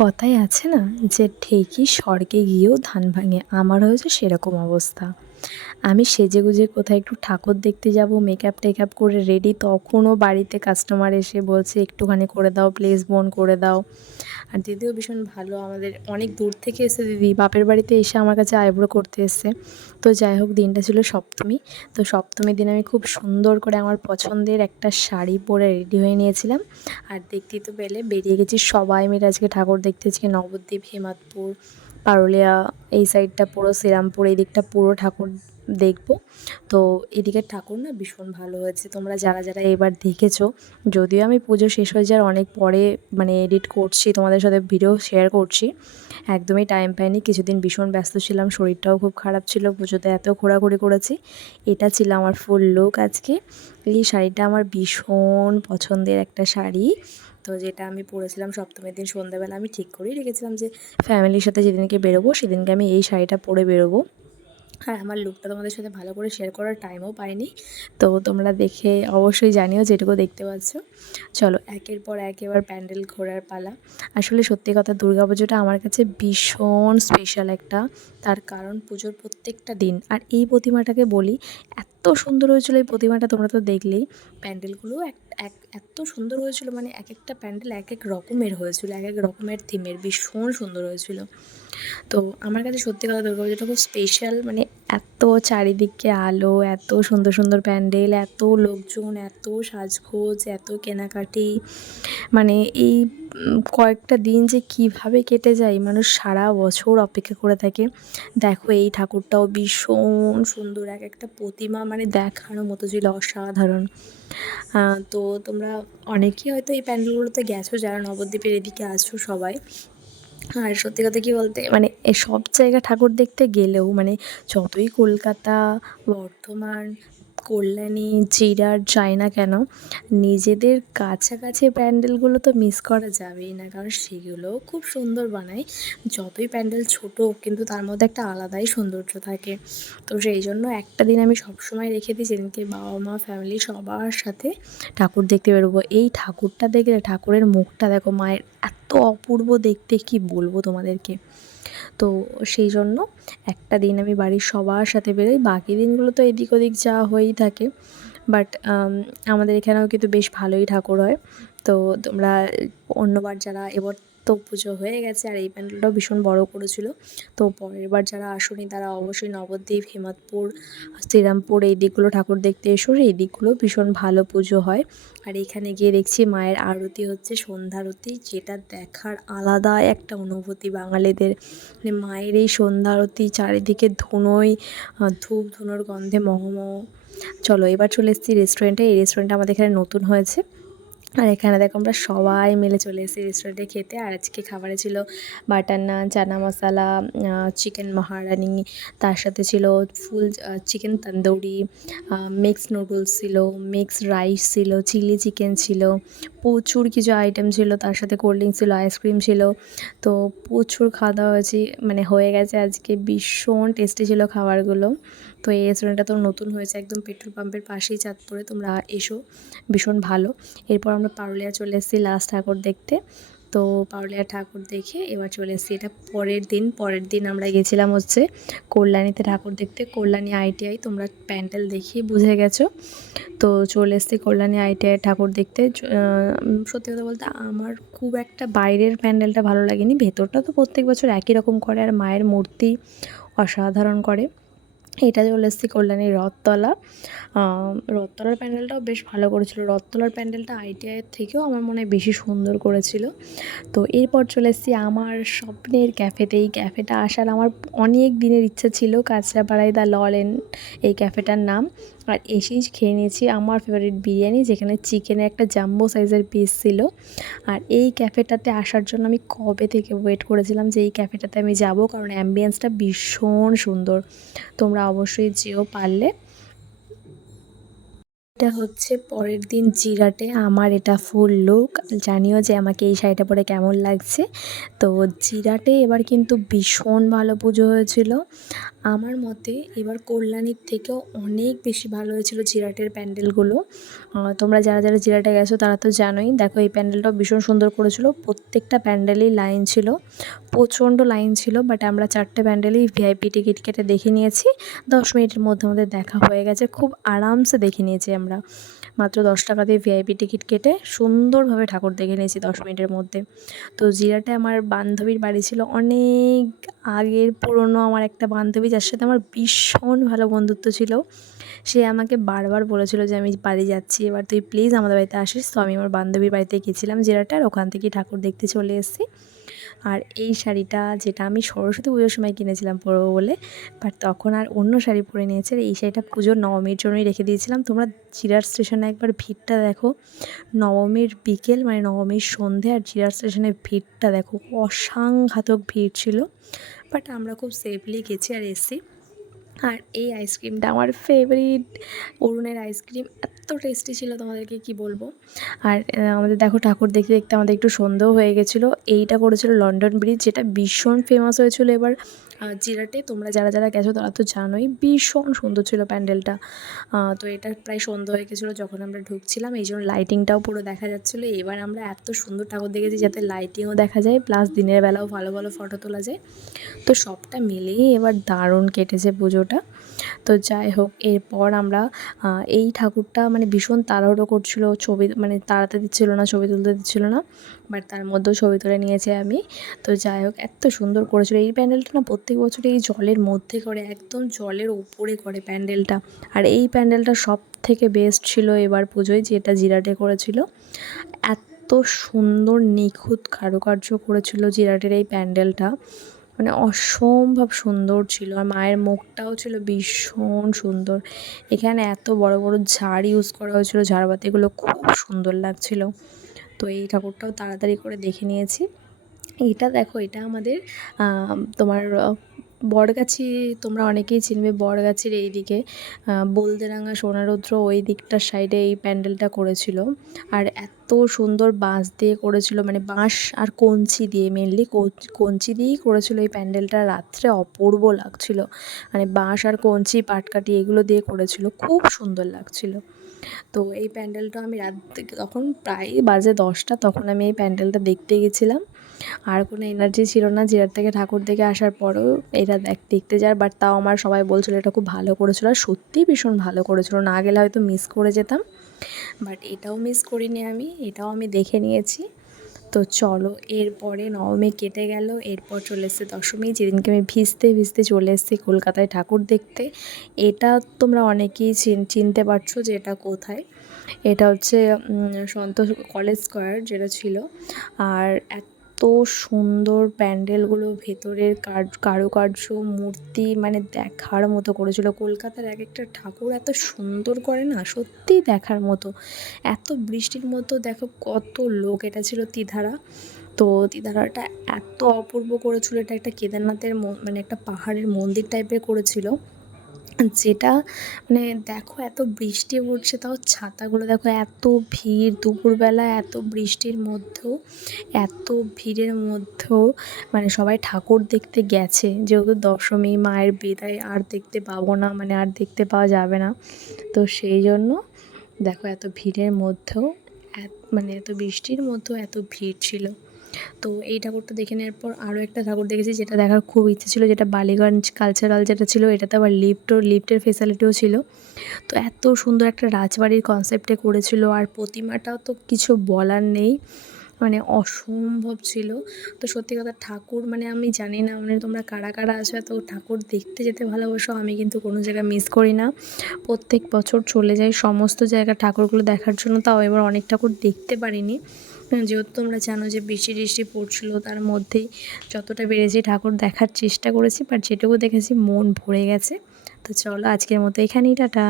কথায় আছে না যে ঢেঁকি স্বর্গে গিয়েও ধান ভাঙে, আমার হয়েছে সেরকম অবস্থা। আমি সেজেগুজে কোথায় একটু ঠাকুর দেখতে যাব, মেকআপ টেকআপ করে রেডি, তখনও বাড়িতে কাস্টমার এসে বলছে একটুখানি করে দাও প্লিজ বোন, করে দাও। আর দিদিও ভীষণ ভালো, আমাদের অনেক দূর থেকে এসে দিদি বাপের বাড়িতে এসে আমার কাছে আইব্রো করতে এসছে। তো যাই হোক, দিনটা ছিল সপ্তমী। তো সপ্তমীর দিন আমি খুব সুন্দর করে আমার পছন্দের একটা শাড়ি পরে রেডি হয়ে নিয়েছিলাম। আর দেখতেই তো পেলে বেরিয়ে গেছি সবাই মিলে আজকে ঠাকুর দেখতে। আজকে নবদ্বীপ, হেমাদপুর, পারুলিয়া, এই সাইডটা পুরো শ্রীরামপুর, এই দিকটা পুরো ঠাকুর দেখব। তো এদিকের ঠাকুর না ভীষণ ভালো হয়েছে, তোমরা যারা যারা এবার দেখেছো। যদিও আমি পুজো শেষ হয়ে যাওয়ার অনেক পরে মানে এডিট করছি, তোমাদের সাথে ভিডিও শেয়ার করছি, একদমই টাইম পাইনি। কিছুদিন ভীষণ ব্যস্ত ছিলাম, শরীরটাও খুব খারাপ ছিল, পুজোতে এত ঘোরাঘুরি করেছি। এটা ছিল আমার ফুল লুক আজকে। এই শাড়িটা আমার ভীষণ পছন্দের একটা শাড়ি, তো যেটা আমি পরেছিলাম সপ্তমীর দিন সন্ধ্যাবেলা। আমি ঠিক করেই রেখেছিলাম যে ফ্যামিলির সাথে যেদিনকে বেরোবো সেদিনকে আমি এই শাড়িটা পরে বেরোবো। আর আমার লুকটা তোমাদের সাথে ভালো করে শেয়ার করার টাইমও পাইনি, তো তোমরা দেখে অবশ্যই জানিও যেটুকু দেখতে পাচ্ছ। চলো একের পর এক এবার প্যান্ডেল ঘোরার পালা। আসলে সত্যি কথা, দুর্গাপুজোটা আমার কাছে ভীষণ স্পেশাল একটা, তার কারণ পুজোর প্রত্যেকটা দিন। আর এই প্রতিমাটাকে বলি, এত সুন্দর হয়েছিল এই প্রতিমাটা, তোমরা তো দেখলেই। প্যান্ডেলগুলো এত সুন্দর হয়েছিল, মানে এক একটা প্যান্ডেল এক এক রকমের হয়েছিল, এক এক রকমের থিমের, ভীষণ সুন্দর হয়েছিল। তো আমার কাছে সত্যি কথা দুর্গাপুজোটা খুব স্পেশাল, মানে এত চারিদিকে আলো, এত সুন্দর সুন্দর প্যান্ডেল, এত লোকজন, এত সাজগোজ, এত কেনাকাটি, মানে এই কয়েকটা দিন যে কিভাবে কেটে যায়, মানুষ সারা বছর অপেক্ষা করে থাকে। দেখো এই ঠাকুরটাও ভীষণ সুন্দর, এক একটা প্রতিমা মানে দেখার মতো ছিল, অসাধারণ। তো তোমরা অনেকেই হয়তো এই প্যান্ডেলগুলোতে গেছো, যারা নবদ্বীপের এদিকে আছো সবাই। আর সত্যি কথা কী বলতে, মানে সব জায়গা ঠাকুর দেখতে গেলেও, মানে যতই কলকাতা, বর্ধমান, কল্যাণী, জিরাট যাই না কেন, নিজেদের কাছাকাছি প্যান্ডেলগুলো তো মিস করা যাবেই না, কারণ সেগুলোও খুব সুন্দর বানায়। যতই প্যান্ডেল ছোট, কিন্তু তার মধ্যে একটা আলাদাই সৌন্দর্য থাকে। তো সেই জন্য একটা দিন আমি সবসময় রেখে দিই, যেদিনকে বাবা মা ফ্যামিলি সবার সাথে ঠাকুর দেখতে বেরোবো। এই ঠাকুরটা দেখলে, ঠাকুরের মুখটা দেখো মায়ের, এত অপূর্ব দেখতে, কি বলবো তোমাদেরকে। তো সেই জন্য একটা দিন আমি বাড়ির সবার সাথে বেরোই, বাকি দিনগুলো তো এদিক ওদিক যাওয়া হয়েই থাকে। বাট আমাদের এখানেও কিন্তু বেশ ভালোই ঠাকুর হয়। তো তোমরা অন্যবার যারা, এবার তো পুজো হয়ে গেছে আর এই প্যান্ডেলটাও ভীষণ বড় করেছিল, তো পরের বার যারা আসোনি তারা অবশ্যই নবদ্বীপ, হেমাদপুর, শ্রীরামপুর এই দিকগুলো ঠাকুর দেখতে এসো, এই দিকগুলো ভীষণ ভালো পুজো হয়। আর এখানে গিয়ে দেখছি মায়ের আরতি হচ্ছে, সন্ধ্যারতি, যেটা দেখার আলাদা একটা অনুভূতি বাঙালিদের। মানে মায়ের এই সন্ধ্যারতি, চারিদিকে ধুনোয়, ধূপ ধুনোর গন্ধে মহমহ। চলো এবার চলে এসেছি রেস্টুরেন্টে। এই রেস্টুরেন্টটা আমাদের এখানে নতুন হয়েছে, আর এখানে দেখো আমরা সবাই মিলে চলে এসেছি রেস্টুরেন্টে খেতে। আর আজকে খাবারে ছিল বাটার নান, চানা মশলা, চিকেন মহারানি, তার সাথে ছিল ফুল চিকেন তন্দুরি, মিক্স নুডলস ছিল, মিক্স রাইস ছিল, চিলি চিকেন ছিল, প্রচুর কিছু আইটেম ছিল, তার সাথে কোল্ড ড্রিঙ্কস ছিল, আইসক্রিম ছিল। তো প্রচুর খাওয়া দাওয়া হয়েছে, মানে হয়ে গেছে আজকে, ভীষণ টেস্টি ছিল খাবারগুলো। তো এই রেস্টুরেন্টটা তো নতুন হয়েছে, একদম পেট্রোল পাম্পের পাশেই চাঁদপুরে, তোমরা এসো, ভীষণ ভালো। এরপর আমরা পারুলিয়া চলে এসেছি লাস্ট ঠাকুর দেখতে। তো পারুলিয়া ঠাকুর দেখে এবার চলে এসেছি, এটা পরের দিন আমরা গেছিলাম হচ্ছে কল্যাণীতে ঠাকুর দেখতে, কল্যাণী ITI, তোমরা প্যান্ডেল দেখেই বুঝে গেছো। তো চলে এসেছি কল্যাণী ITI ঠাকুর দেখতে। সত্যি কথা বলতে আমার খুব একটা বাইরের প্যান্ডেলটা ভালো লাগেনি, ভেতরটা তো প্রত্যেক বছর একই রকম করে, আর মায়ের মূর্তি অসাধারণ করে। এটা চলে এসেছি কল্যাণীর রথতলা। রথতলার প্যান্ডেলটাও বেশ ভালো করেছিল, রথতলার প্যান্ডেলটা ITIয়ের থেকেও আমার মনে হয় বেশি সুন্দর করেছিল। তো এরপর চলে এসেছি আমার স্বপ্নের ক্যাফেতে। এই ক্যাফেটা আসার আমার অনেক দিনের ইচ্ছা ছিল, কাঁচরাপাড়ায় দ্য লরেন এই ক্যাফেটার নাম। আর এসেই খেয়ে নিয়েছি আমার ফেভারিট বিরিয়ানি, যেখানে চিকেনের একটা জাম্বো সাইজের পিস ছিল। আর এই ক্যাফেটাতে আসার জন্য আমি কবে থেকে ওয়েট করেছিলাম যে এই ক্যাফেটাতে আমি যাব, কারণ অ্যাম্বিয়েন্সটা ভীষণ সুন্দর। তোমরা অবশ্যই যেও পারলে। এটা হচ্ছে পরের দিন জিরাটে আমার এটা ফুল লুক। জানিও যে আমাকে এই শাড়িটা পরে কেমন লাগছে। তো জিরাটে এবার কিন্তু ভীষণ ভালো পুজো হয়েছিল। আমার মতে এবার কল্যাণীর থেকেও অনেক বেশি ভালো হয়েছিল জিরাটের প্যান্ডেলগুলো। তোমরা যারা যারা জিরাটে গেছো তারা তো জানোই। দেখো এই প্যান্ডেলটাও ভীষণ সুন্দর করেছিল, প্রত্যেকটা প্যান্ডেলেই লাইন ছিল, প্রচণ্ড লাইন ছিল। বাট আমরা 4টে প্যান্ডেলেই ভিআইপি টিকিট কেটে দেখে নিয়েছি, 10 মিনিটের মধ্যে আমাদের দেখা হয়ে গেছে, খুব আরামসে দেখে নিয়েছি আমরা। মাত্র 10 টাকা দিয়ে ভিআইপি টিকিট কেটে সুন্দরভাবে ঠাকুর দেখে নিয়েছি 10 মিনিটের মধ্যে। তো জিরাটে আমার বান্ধবীর বাড়ি ছিল অনেক আগের পুরনো, আমার একটা বান্ধবী যার সাথে আমার ভীষণ ভালো বন্ধুত্ব ছিল। সে আমাকে বারবার বলেছিল যে আমি বাড়ি যাচ্ছি, এবার তুই প্লিজ আমাদের বাড়িতে আসিস। তো আমি আমার বান্ধবীর বাড়িতে গেছিলাম জিরাটে, আর ওখান থেকেই ঠাকুর দেখতে চলে এসেছি। আর এই শাড়িটা যেটা আমি সরস্বতী পুজোর সময় কিনেছিলাম পরবো বলে, বাট তখন আর অন্য শাড়ি পরে নিয়েছে। আর এই শাড়িটা পুজোর নবমীর জন্যই রেখে দিয়েছিলাম। তোমরা জিরাট স্টেশনে একবার ভিড়টা দেখো, নবমীর বিকেল মানে নবমীর সন্ধে, আর জিরাট স্টেশনের ভিড়টা দেখো, অসাংঘাতক ভিড় ছিল। বাট আমরা খুব সেফলি গেছি আর এসেছি। আর এই আইসক্রিমটা আমার ফেভারিট, অরুণের আইসক্রিম, এত টেস্টি ছিল তোমাদেরকে কি বলবো। আর আমাদের দেখো ঠাকুর দেখতে দেখতে আমাদের একটু সন্দেহ হয়ে গেছিলো। এইটা করেছিল লন্ডন ব্রিজ, যেটা ভীষণ ফেমাস হয়েছিল এবার জিরাটে। তোমরা যারা যারা গেছো তারা তো জানোই, ভীষণ সুন্দর ছিল প্যান্ডেলটা। তো এটা প্রায় সন্ধ্যা হয়ে গেছিলো যখন আমরা ঢুকছিলাম, এই জন্য লাইটিংটাও পুরো দেখা যাচ্ছিলো। এবার আমরা এত সুন্দর ঠাকুর দেখেছি যাতে লাইটিংও দেখা যায়, প্লাস দিনের বেলাও ভালো ভালো ফটো তোলা যায়। তো সবটা মিলিয়ে এবার দারুণ কেটেছে পুজোটা। তো যাই হোক, এরপর আমরা এই ঠাকুরটা মানে ভীষণ তাড়াহুড়ো করছিলো, ছবি মানে তাড়াতে দিচ্ছিলো না, ছবি তুলতে দিচ্ছিলো না, বাট তার মধ্যেও ছবি তুলে নিয়েছি আমি। তো যাই হোক, এত সুন্দর করেছিল এই প্যান্ডেলটা না। প্রত্যেক বছরই এই জলের মধ্যে করে, একদম জলের ওপরে করে প্যান্ডেলটা। আর এই প্যান্ডেলটা সব থেকে বেস্ট ছিল এবার পুজোয়, যেটা জিরাটে করেছিল। এত সুন্দর নিখুঁত কারুকার্য করেছিল জিরাটের এই প্যান্ডেলটা, মানে অসম্ভব সুন্দর ছিল। আর মায়ের মুখটাও ছিল ভীষণ সুন্দর। এখানে এত বড় বড় ঝাড় ইউজ করা হয়েছিল, ঝাড়বাতিগুলো খুব সুন্দর লাগছিল। তো এই ঠাকুরটাও তাড়াতাড়ি করে দেখে নিয়েছি। এটা দেখো, এটা আমাদের তোমার বড়গাছি, তোমরা অনেকেই চিনবে বড়গাছির এই দিকে, বলদেরাঙ্গা সোনারুদ্র ওই দিকটার সাইডে এই প্যান্ডেলটা করেছিল। আর এত সুন্দর বাঁশ দিয়ে করেছিল, মানে বাঁশ আর কঞ্চি দিয়ে, মেনলি কঞ্চি দিয়েই করেছিল এই প্যান্ডেলটা। রাত্রে অপূর্ব লাগছিল, মানে বাঁশ আর কঞ্চি পাটকাঠি এগুলো দিয়ে করেছিল, খুব সুন্দর লাগছিল। তো এই প্যান্ডেলটা আমি রাত তখন প্রায় বাজে 10টা, তখন আমি এই প্যান্ডেলটা দেখতে গেছিলাম। আর কোনো এনার্জি ছিল না জিরাট থেকে ঠাকুর দেখে আসার পরেও এটা দেখতে যাওয়ার। বাট তাও আমার সবাই বলছিলো এটা খুব ভালো করেছিল, আর সত্যিই ভীষণ ভালো করেছিল, না গেলে হয়তো মিস করে যেতাম। বাট এটাও মিস করিনি আমি, এটাও আমি দেখে নিয়েছি। তো চলো, এরপরে নবমী কেটে গেল, এরপর চলে এসছে দশমী, যেদিনকে আমি ভিজতে ভিজতে চলে এসেছি কলকাতায় ঠাকুর দেখতে। এটা তোমরা অনেকেই চিনতে পারছো যে এটা কোথায়। এটা হচ্ছে সন্তোষ কলেজ স্কোয়ার যেটা ছিল। আর এত সুন্দর প্যান্ডেলগুলো, ভেতরের কারুকার্য, মূর্তি, মানে দেখার মতো করেছিল। কলকাতার এক একটা ঠাকুর এত সুন্দর করে না, সত্যিই দেখার মতো। এত বৃষ্টির মতো দেখো কত লোক। এটা ছিল তিধারা। তো তিধারাটা এত অপূর্ব করেছিল, এটা একটা কেদারনাথের মানে একটা পাহাড়ের মন্দির টাইপের করেছিল, যেটা মানে দেখো এত বৃষ্টি পড়ছে তাও ছাতাগুলো দেখো, এত ভিড় দুপুরবেলা, এত বৃষ্টির মধ্যেও, এত ভিড়ের মধ্যেও মানে সবাই ঠাকুর দেখতে গেছে। যেহেতু দশমী, মায়ের বিদায় আর দেখতে পাবো না, মানে আর দেখতে পাওয়া যাবে না, তো সেই জন্য দেখো এত ভিড়ের মধ্যেও, মানে এত বৃষ্টির মধ্যেও এত ভিড় ছিল। তো এই ঠাকুরটা দেখে নেওয়ার পর আরও একটা ঠাকুর দেখেছি, যেটা দেখার খুব ইচ্ছে ছিল, যেটা বালিগঞ্জ কালচারাল যেটা ছিল, এটাতে আবার লিফটের ফেসিলিটিও ছিল। তো এত সুন্দর একটা রাজবাড়ির কনসেপ্টে করেছিল। আর প্রতিমাটাও তো কিছু বলার নেই, মানে অসম্ভব ছিল। তো সত্যি কথা, ঠাকুর মানে আমি জানি না মানে তোমরা কারা কারা আসবে তো ঠাকুর দেখতে যেতে ভালোবাসো, আমি কিন্তু কোনো জায়গা মিস করি না, প্রত্যেক বছর চলে যাই সমস্ত জায়গা ঠাকুরগুলো দেখার জন্য। তাও এবার অনেক ঠাকুর দেখতে পারিনি, যেহেতু তোমরা জানো যে বৃষ্টি টিষ্টি পড়ছিলো, তার মধ্যেই যতটা পেরেছি ঠাকুর দেখার চেষ্টা করেছি, বাট যেটুকু দেখেছি মন ভরে গেছে। তো চলো, আজকের মতো এখানেই, টাটা।